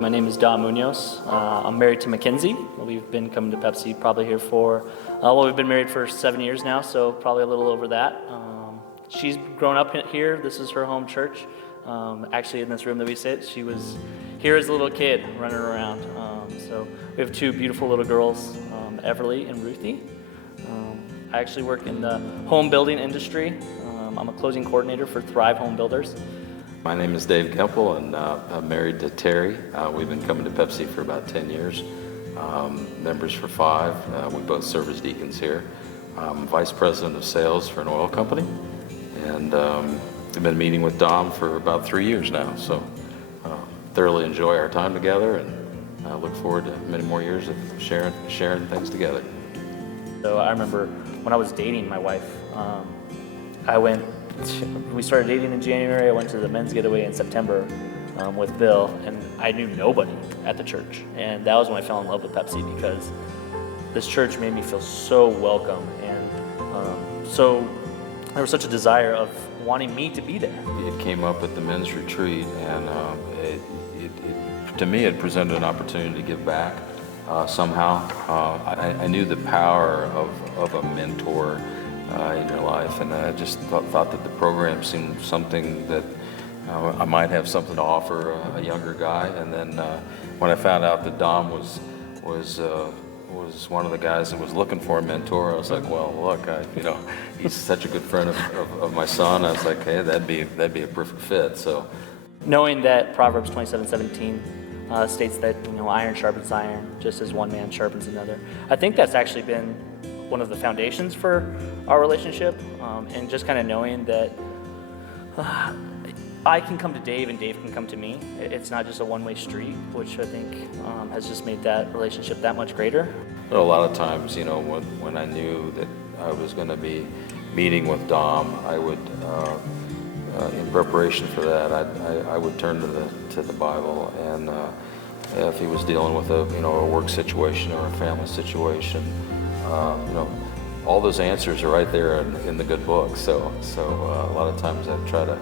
My name is Dom Muñoz. I'm married to Mackenzie. We've been coming to PEPC probably here for, we've been married for 7 years now, so probably a little over that. She's grown up here. This is her home church. Actually, in this room that we sit, she was here as a little kid running around. So we have two beautiful little girls, Everly and Ruthie. I actually work in the home building industry. I'm a closing coordinator for Thrive Home Builders. My name is Dave Gempel, and I'm married to Terry. We've been coming to PEPC for about 10 years, members for 5. We both serve as deacons here. I'm vice president of sales for an oil company, and I've been meeting with Dom for about 3 years now, so thoroughly enjoy our time together, and I look forward to many more years of sharing things together. So I remember when I was dating my wife, we started dating in January. I went to the men's getaway in September with Bill, and I knew nobody at the church. And that was when I fell in love with Pepsi, because this church made me feel so welcome, and so there was such a desire of wanting me to be there. It came up at the men's retreat, and to me it presented an opportunity to give back somehow. I knew the power of a mentor in your life, and I just thought that the program seemed something that I might have something to offer a younger guy. And then when I found out that Dom was one of the guys that was looking for a mentor, I was like, well, look, he's such a good friend of my son. I was like, hey, that'd be a perfect fit. So, knowing that Proverbs 27:17 states that iron sharpens iron, just as one man sharpens another, I think that's actually been one of the foundations for our relationship, and just kind of knowing that I can come to Dave and Dave can come to me. It's not just a one-way street, which I think has just made that relationship that much greater. A lot of times, when I knew that I was going to be meeting with Dom, I would, in preparation for that, I would turn to the Bible, and if he was dealing with a work situation or a family situation, all those answers are right there in the good book. So a lot of times I try to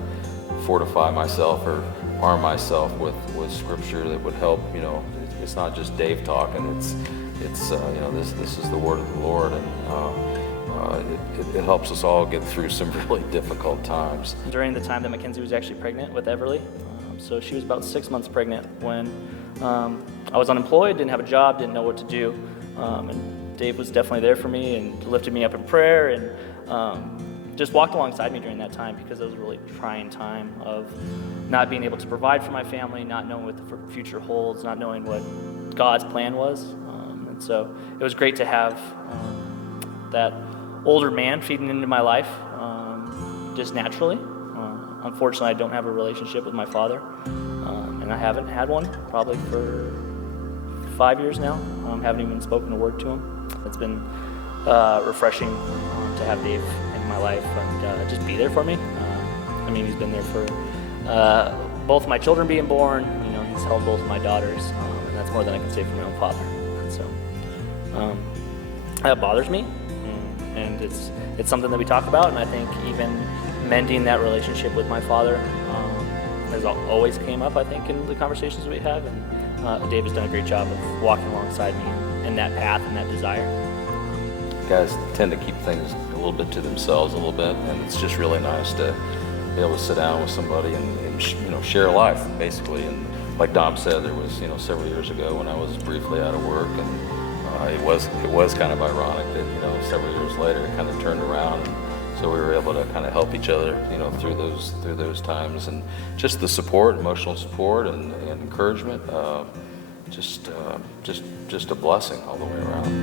fortify myself or arm myself with scripture that would help. It's not just Dave talking. It's this is the word of the Lord, and it helps us all get through some really difficult times. During the time that Mackenzie was actually pregnant with Everly, so she was about 6 months pregnant when I was unemployed, didn't have a job, didn't know what to do, and Dave was definitely there for me and lifted me up in prayer, and just walked alongside me during that time, because it was a really trying time of not being able to provide for my family, not knowing what the future holds, not knowing what God's plan was. And so it was great to have that older man feeding into my life just naturally. Unfortunately, I don't have a relationship with my father, and I haven't had one probably for 5 years now. Haven't even spoken a word to him. It's been refreshing to have Dave in my life and just be there for me. He's been there for both my children being born. He's held both of my daughters, and that's more than I can say for my own father. And so that bothers me, and it's something that we talk about. And I think even mending that relationship with my father has always came up, I think, in the conversations we have. And Dave has done a great job of walking alongside me in that path and that desire. Guys tend to keep things a little bit to themselves a little bit, and it's just really nice to be able to sit down with somebody and share life, basically. And like Dom said, there was several years ago when I was briefly out of work, and it was kind of ironic that several years later it kind of turned around, and so we were able to kind of help each other through those times, and just the support, emotional support, and encouragement, just a blessing all the way around.